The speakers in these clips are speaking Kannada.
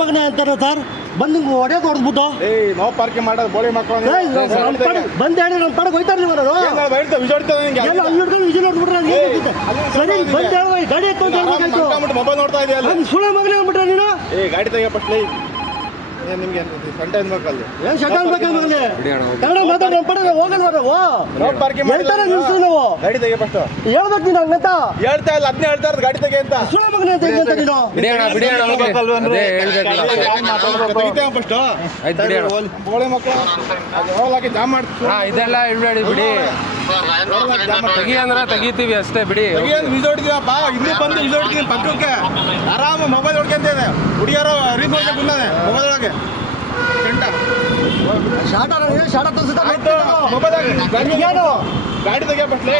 ಮಗನೇ ಅಂತಾರ ಸರ್. ಬಂದು ಹೊಡೆಯೋದು ಹೊಡೆದ್ಬಿಟ್ಟು ನೋ ಪಾರ್ಕಿಂಗ್ ಮಾಡೋದು ಬೋಳಿ ಮಕ್ಕಳು ಬಂದು ಹೇಳಿ ನನ್ನ ಪಡಕ್ಕೆ ಹೋಯ್ತಾರೆ ನೀವು ಅವರು ಎಲ್ಲ ಅಲ್ಲಿ ಹಿಡ್ಕೊಂಡು ವಿಜಯ್ ನೋಡ್ಬಿಟ್ರೆ ಸರಿ ಬಂದು ಹೇಳುವ ಗಾಡಿ ಎತ್ಕೊಂಡು ಹೇಳ್ಬೇಕಾಯ್ತು. ಮೊಬೈಲ್ ನೋಡ್ತಾ ಇದೆಯಾ ಸುಳ್ಳ ಮಗನೇ ಅಂದ್ಬಿಟ್ರೆ ನೀನು ಗಾಡಿ ತೆಗಿಯಪ್ಪಟ್ಲಿ ನಿಮ್ಗೆ ಸಂಡೆ ಅನ್ಬೇಕಲ್ಲಿ ಏನ್ ಶಟ ಅನ್ಬೇಕ ಮಗನೇ ಕನ್ನಡ ಮಾತಾಡಿ ನಮ್ಮ ಪಡ ಹೋಗಲ್ವ ನಾವು ನೋ ಪಾರ್ಕಿಂಗ್ ಹೇಳ್ತಾರೆ ನಿಲ್ಸಿ ನಾವು ಗಾಡಿ ತೆಗಿಯ ಫಸ್ಟ್ ಹೇಳ್ಬೇಕು ನೀನು ಹಂಗಂತ ಹೇಳ್ತಾ ಇಲ್ಲ ಅದನ್ನೇ ಹೇಳ್ತಾ ಇರೋದು ಗಾಡಿ ತೆಗಿ ಅಂತ ಸುಳ್ಳ ಮಗನೇ ಅಂತ ಹಿಂಗಂತ ನೀನು ತೆಗಿತೇವೆ ಫಸ್ಟ್ ಬೋಳಿ ಮಕ್ಕಳು ಹೋಗ್ಲಾಕಿ ಜಾಮ್ ಮಾಡ್ತೀವಿ ಇದೆಲ್ಲ ಹೇಳ್ಬೇಡಿ ಬಿಡಿ ತೆಗಿ ಅಂದ್ರೆ ತೆಗಿತೀವಿ ಅಷ್ಟೇ ಬಿಡಿ. ವಿಜ್ ಹೊಡಿದೀವಪ್ಪ ಇನ್ನೂ ಬಂದು ವಿಜ್ ಹೊಡಿತೀವಿ ಪಕ್ಕಕ್ಕೆ ಆರಾಮ ಮೊಬೈಲ್ ಹೊಡ್ಕೊಂತಿದೆ ಹುಡುಗಿಯರು ರೀಲ್ಸ್ ಹೊಡ್ಕೊಂಡು ಬಂದಾನೆ ಮೊಬೈಲ್ ಒಳಗೆ ಶಾಟ ಗಾಡಿ ತೆಗಿಯ ಬಟ್ಲಿ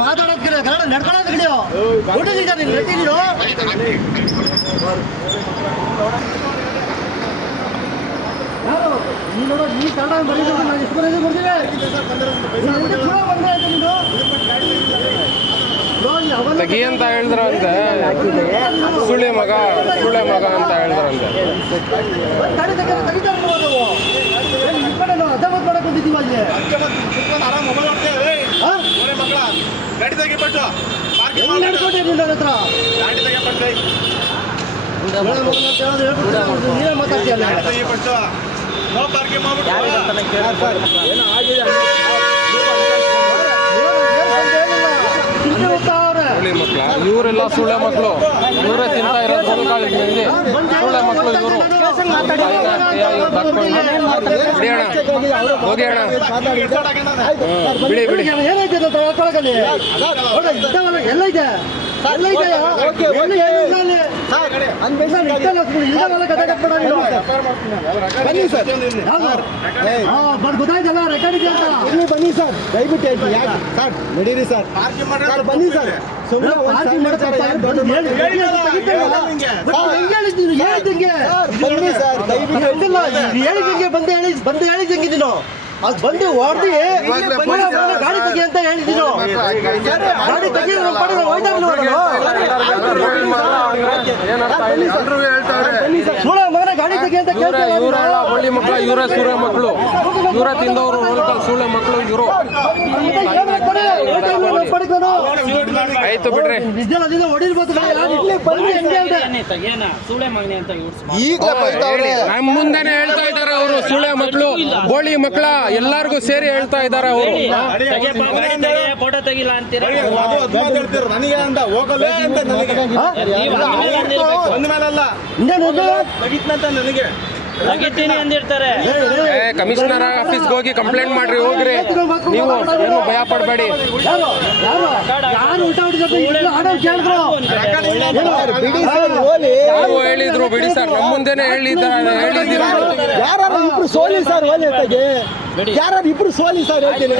ಮಾತಾಡೋದ್ ಕನ್ನಡ ನಡ್ಕೊಳ್ಳೋದು ಗಿಡಿಯೋ ಹುಡುಗಿಗ ನೀನು ನಡ್ತಿ ನೀನು ನೀನು ಈ ಕನ್ನಡ ಬರೀಬೇಕು ನಾನು ಎಷ್ಟು ಬರೀಬೇಕು ತೆಗಿ ಅಂತ ಹೇಳಿದ್ರಂತೆ ಸುಳ್ಳೆ ಮಗ ಅಂತ ಹೇಳಿದ್ರಂತೆ. ಅದಾವತ್ ಮಾಡಕ್ ಬಂದಿದ್ದೀವಿ ಅಲ್ಲಿ ಆರಾಮ್ ಮೊಬೈಲ್ ನೋಡ್ತೇವೆ ಗಾಡಿ ತೆಗಿಪಟ್ಟು ನಡ್ಕೊಂಡೆ ನಿನ್ನ ಹತ್ರ ಗಾಡಿ ತೆಗಿಪಟ್ಟು ನೀವೇ ಮಾತಾಡ್ತೀಯಲ್ಲ ತೆಗಿಪಟ್ಟು ನೋ ಪಾರ್ಕಿಂಗ್ ಸುಳ್ಳೆ ಮಕ್ಕಳ ಇವರೆಲ್ಲ ಸುಳ್ಳೆ ಮಕ್ಕಳು ಇವರೇ ತಿಂತಾ ಇರೋದು ಸುಳ್ಳೆ ಮಕ್ಕಳು ಇವರು. ಹೋಗಿ ಅಣ್ಣ ಬಿಡಿ ಬಿಡಿ ಏನೈತೆ ಎಲ್ಲ ಇದೆ ಗೊತ್ತಾಯ್ತಲ್ಲ ರೆಕಾರ್ಡ್ ಇದೆ ಅಂತ ಇಲ್ಲಿ ಬನ್ನಿ ಸರ್ ದಯವಿಟ್ಟು ಹೇಳ್ತೀನಿ ಯಾಕೆ ಸರ್ ನಡೀರಿ ಸರ್ ಬನ್ನಿ ಸರ್ ಪಾರ್ಕಿಂಗ್ ಮಾಡ್ತಾರೆ ಬನ್ನಿ ಸರ್ ಹೇಳಿದಂಗೆ ಬಂದು ಹೇಳಿದಂಗೆ ನೀನು ಅದು ಬಂದು ಹೊಡೆದಿ ಗಾಡಿ ತೆಗಿ ಅಂತ ಹೇಳಿದ್ದೀನು ಗಾಡಿ ತೆಗಿ ಸುಳ್ಳ ಮಗನ ಗಾಡಿ ತೆಗಿ ಅಂತ ಕೇಳ್ತಾರೆ. ಇವರೆಲ್ಲ ಹಳ್ಳಿ ಮಕ್ಕಳು ಇವರೇ ಸೂರ್ಯ ಮಕ್ಕಳು ಇವರೇ ತಿಂದವರು ಸುಳ್ಳೆ ಮಕ್ಕಳು ಇವರು. ಆಯ್ತು ಬಿಡ್ರಿ ನಮ್ಮ ಮುಂದೆನೆ ಹೇಳ್ತಾ ಇದ್ದಾರೆ ಅವರು ಸುಳ್ಳೆ ಮಕ್ಕಳು ಬೋಳಿ ಮಕ್ಕಳ ಎಲ್ಲಾರ್ಗು ಸೇರಿ ಹೇಳ್ತಾ ಇದ್ದಾರೆ ಅವರು. ಫೋಟೋ ತೆಗಿಲ್ಲ ಅಂತೀರ ನನಗೆ ಅಂತ ಹೋಗಲ್ಲ ಅಂತ ನನಗೆ ತೆಗಿತೀನಿ ಅಂದಿರ್ತಾರೆ. ಕಮಿಷನರ್ ಆಫೀಸ್ಗೆ ಹೋಗಿ ಕಂಪ್ಲೇಂಟ್ ಮಾಡ್ರಿ ಹೋಗ್ರಿ ನೀವು ಏನು ಭಯ ಪಡಬೇಡಿ. ನೀವು ಹೇಳಿದ್ರು ಬಿಡಿ ಸರ್ ನಮ್ಮ ಮುಂದೆನೆ ಹೇಳಿದ್ದೀರಾ ಯಾರು ಇಬ್ರು ಸೋಲಿ ಸರ್ ಯಾರು ಇಬ್ರು ಸೋಲಿ ಸರ್ ಹೇಳ್ತೀನಿ